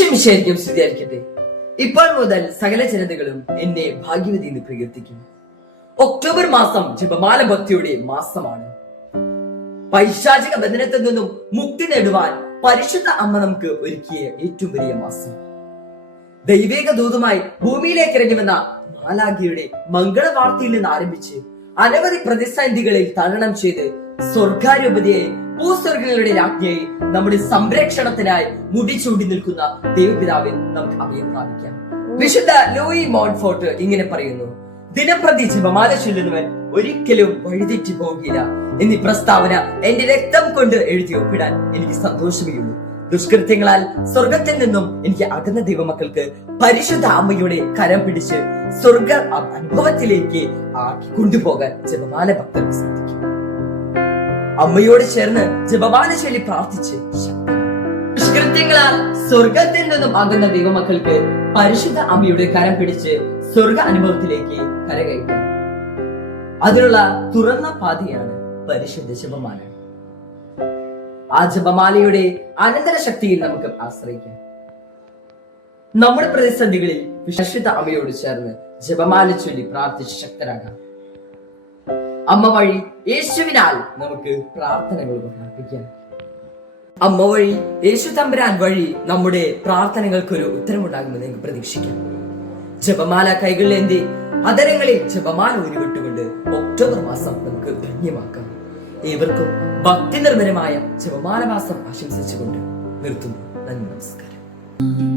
ഈശ്വമിശായിരിക്കും സ്തുതിയായിരിക്കട്ടെ ഇപ്പോൾ മുതൽ സകല ജനതകളും എന്നെ ഭാഗ്യവതി എന്ന് പ്രകീർത്തിക്കും. ഒക്ടോബർ മാസം ജപമാല ഭക്തിയുടെ മാസമാണ്. പൈശാചിക ബന്ധനത്തിൽ നിന്നും മുക്തി നേടുവാൻ പരിശുദ്ധ അമ്മ നമുക്ക് ഒരുക്കിയ ഏറ്റവും വലിയ മാസം. ദൈവിക ദൂതുമായി ഭൂമിയിലേക്ക് ഇറങ്ങി വന്ന മാലാഖിയുടെ മംഗളവാർത്തയിൽ നിന്ന് ആരംഭിച്ച് അനവധി പ്രതിസന്ധികളിൽ തരണം ചെയ്ത് സ്വർഗാരൂപതയെ ഭൂസ്വർഗങ്ങളുടെ രാജ്ഞിയെ നമ്മുടെ സംരക്ഷണത്തിനായി മുടിച്ചൂടി നിൽക്കുന്ന ദൈവപിതാവിൽ നമുക്ക് അഭയം പ്രാപിക്കാം. വിശുദ്ധ ലൂയി മോൺഫോർട്ട് ഇങ്ങനെ പറയുന്നു ദിനപ്രതി ജപമാല ചൊല്ലുന്നവൻ ഒരിക്കലും വഴിതെറ്റി പോകില്ല എന്നീ പ്രസ്താവന എന്റെ രക്തം കൊണ്ട് എഴുതി ഒപ്പിടാൻ എനിക്ക് സന്തോഷമേയുള്ളൂ ദുഷ്കൃത്യങ്ങളാൽ സ്വർഗത്തിൽ നിന്നും എനിക്ക് അകന്ന ദൈവമക്കൾക്ക് പരിശുദ്ധ അമ്മയുടെ കരം പിടിച്ച് സ്വർഗ അനുഭവത്തിലേക്ക് ആക്കി കൊണ്ടുപോകാൻ ജപമാല ഭക്തർക്ക് സാധിക്കും. അമ്മയോട് ചേർന്ന് ജപവാന ശൈലി പ്രാർത്ഥിച്ച്. സ്വർഗത്തിൽ നിന്നും ആകുന്ന ദൈവമക്കൾക്ക് പരിശുദ്ധ അമ്മയുടെ കരം പിടിച്ച് സ്വർഗ അനുഭവത്തിലേക്ക് കരകയറ്റാം അതിനുള്ള തുറന്ന പാതയാണ് പരിശുദ്ധ ജപമാല. ആ ജപമാലയുടെ അനന്തര ശക്തിയിൽ നമുക്ക് ആശ്രയിക്കാം. നമ്മുടെ പ്രതിസന്ധികളിൽ വിശുദ്ധ അമ്മയോട് ചേർന്ന് ജപമാല ചൊല്ലി പ്രാർത്ഥിച്ച് ശക്തരാകാം. അമ്മ വഴി യേശുവിനാൽ നമുക്ക് പ്രാർത്ഥനകൾ പ്രാർത്ഥിക്കാം. അമ്മ വഴി യേശു തമ്പുരാൻ വഴി നമ്മുടെ പ്രാർത്ഥനകൾക്കൊരു ഉത്തരമുണ്ടാകുമെന്ന് എനിക്ക് പ്രതീക്ഷിക്കാം. ജപമാല കൈകളിലേന്തി അതരങ്ങളിൽ ജപമാല ഉരുവിട്ടുകൊണ്ട് ഒക്ടോബർ മാസം നമുക്ക് ധന്യമാക്കാം. ഏവർക്കും ഭക്തി നിർഭരമായ ജപമാല മാസം ആശംസിച്ചുകൊണ്ട് നിർത്തുന്നു. നന്ദി നമസ്കാരം.